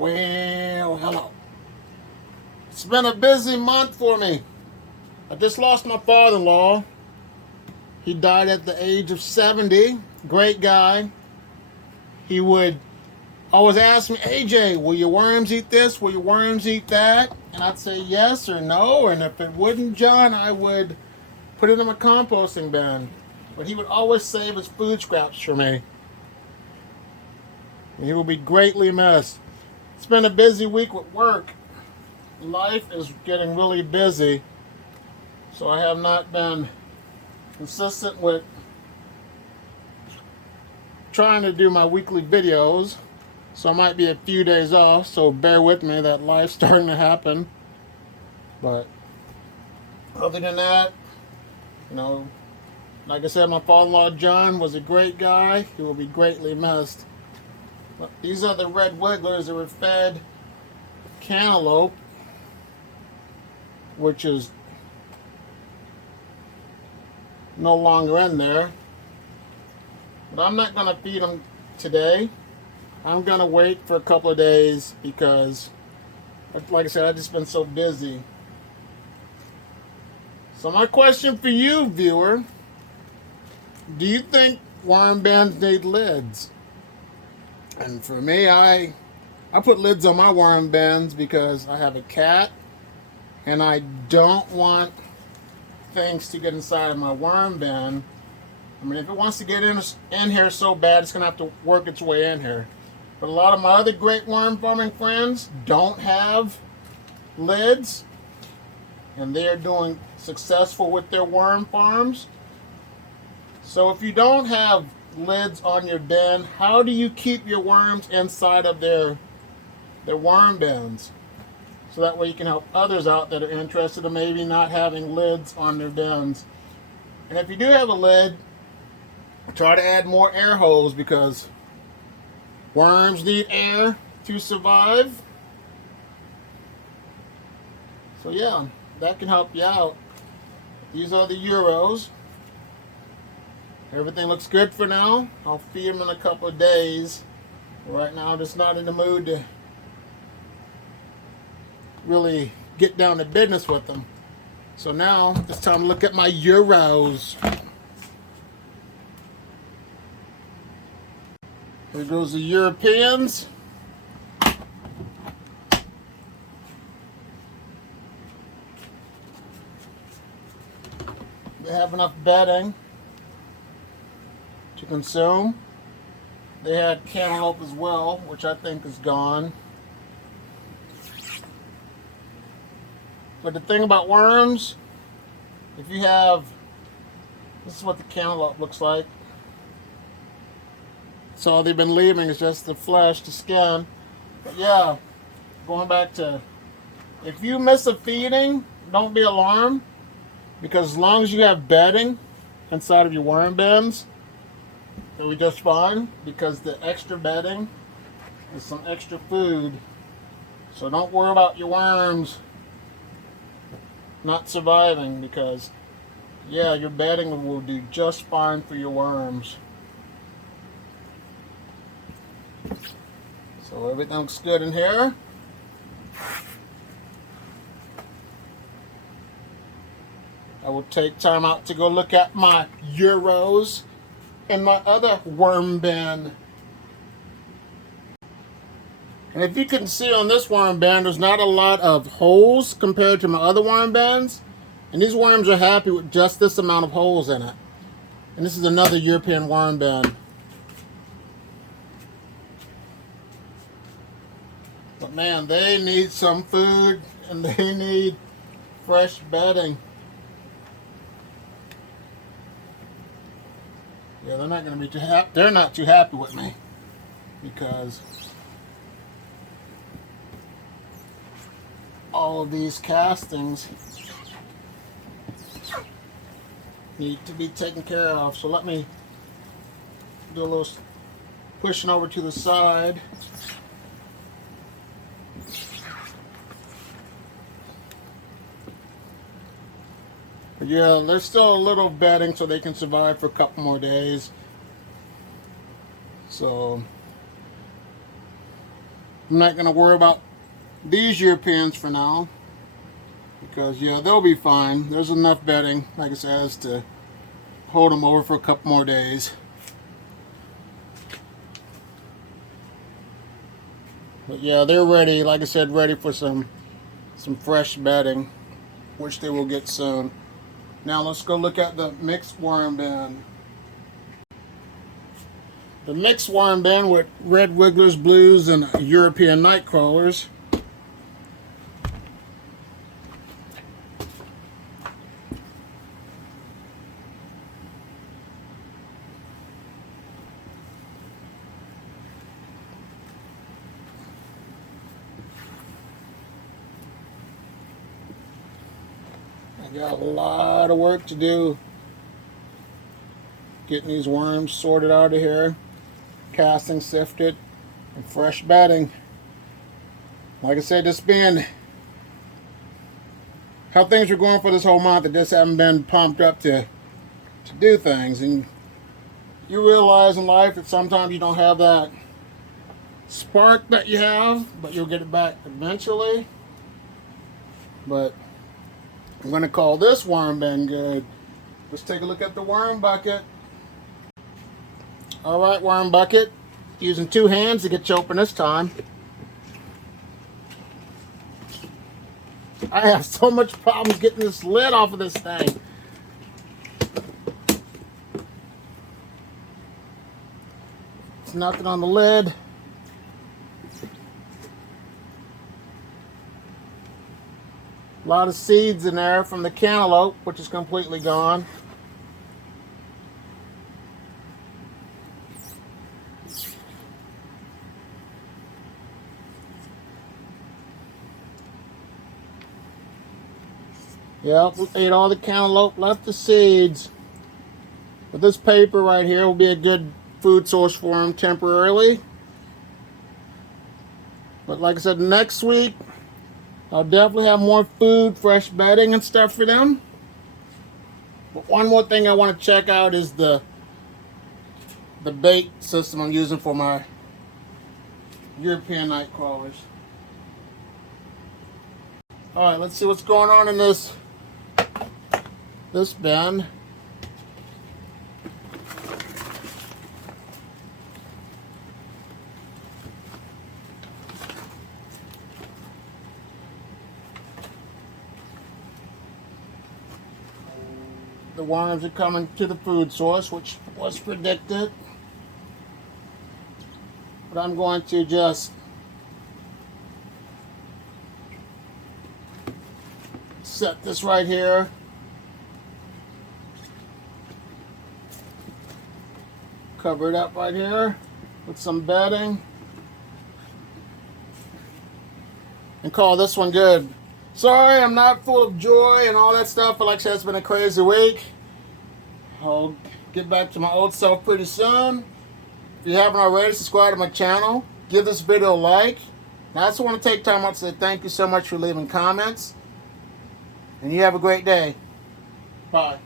Well, hello. It's been a busy month for me. I just lost my father-in-law. He died at the age of 70. Great guy. He would always ask me, AJ, will your worms eat this? Will your worms eat that? And I'd say yes or no. And if it wouldn't, John, I would put it in a composting bin. But he would always save his food scraps for me. And he will be greatly missed. It's been a busy week with work. Life is getting really busy. So I have not been consistent with trying to do my weekly videos. So I might be a few days off. So bear with me, that life's starting to happen. But other than that, like I said, my father-in-law John was a great guy. He will be greatly missed. But these are the red wigglers that were fed cantaloupe, which is no longer in there. But I'm not going to feed them today. I'm going to wait for a couple of days because, like I said, I've just been so busy. So my question for you, viewer, do you think worm bins need lids? And for me, I put lids on my worm bins because I have a cat and I don't want things to get inside of my worm bin. I mean, if it wants to get in here so bad, it's going to have to work its way in here. But a lot of my other great worm farming friends don't have lids, and they are doing successful with their worm farms. So if you don't have lids on your bin, how do you keep your worms inside of their worm bins? So that way you can help others out that are interested in maybe not having lids on their bins. And if you do have a lid, try to add more air holes because worms need air to survive. So yeah, that can help you out. These are the Euros. Everything looks good for now. I'll feed them in a couple of days. Right now I'm just not in the mood to really get down to business with them. So now it's time to look at my Euros. Here goes the Europeans. They have enough bedding to consume. They had cantaloupe as well, which I think is gone. But the thing about worms, if you have, this is what the cantaloupe looks like. So all they've been leaving is just the flesh, the skin. But yeah, going back to, if you miss a feeding, don't be alarmed. Because as long as you have bedding inside of your worm bins, it'll be just fine. Because the extra bedding is some extra food. So don't worry about your worms not surviving, because yeah, your bedding will do just fine for your worms. So everything looks good in here. I will take time out to go look at my Euros and my other worm bin. And if you can see on this worm bin, there's not a lot of holes compared to my other worm bins. And these worms are happy with just this amount of holes in it. And this is another European worm bin. But man, they need some food and they need fresh bedding. Yeah, they're not going to be too happy. They're not too happy with me because all of these castings need to be taken care of. So let me do a little pushing over to the side. But yeah, there's still a little bedding so they can survive for a couple more days. So I'm not going to worry about these Europeans for now, because yeah, they'll be fine. There's enough bedding, like I said, to hold them over for a couple more days. But yeah, they're ready, like I said, ready for some fresh bedding, which they will get soon. Now let's go look at the mixed worm bin. The mixed worm bin with red wigglers, blues, and European night crawlers. I got a lot of work to do getting these worms sorted out of here, casting sifted, and fresh bedding. Like I said, just being how things were going for this whole month, I just haven't been pumped up to do things. And you realize in life that sometimes you don't have that spark that you have, but you'll get it back eventually. But I'm going to call this worm bin good. Let's take a look at the worm bucket. Alright, worm bucket. Using 2 hands to get you open this time. I have so much problems getting this lid off of this thing. There's nothing on the lid. A lot of seeds in there from the cantaloupe, which is completely gone. Yep, we ate all the cantaloupe, left the seeds. But this paper right here will be a good food source for them temporarily. But like I said, next week I'll definitely have more food, fresh bedding and stuff for them. But one more thing I want to check out is the bait system I'm using for my European night crawlers. Alright, let's see what's going on in this bin. The worms are coming to the food source, which was predicted. But I'm going to just set this right here. Cover it up right here with some bedding. And call this one good. Sorry, I'm not full of joy and all that stuff, but like I said, it's been a crazy week. I'll get back to my old self pretty soon. If you haven't already, subscribe to my channel. Give this video a like. And I also want to take time out to say thank you so much for leaving comments. And you have a great day. Bye.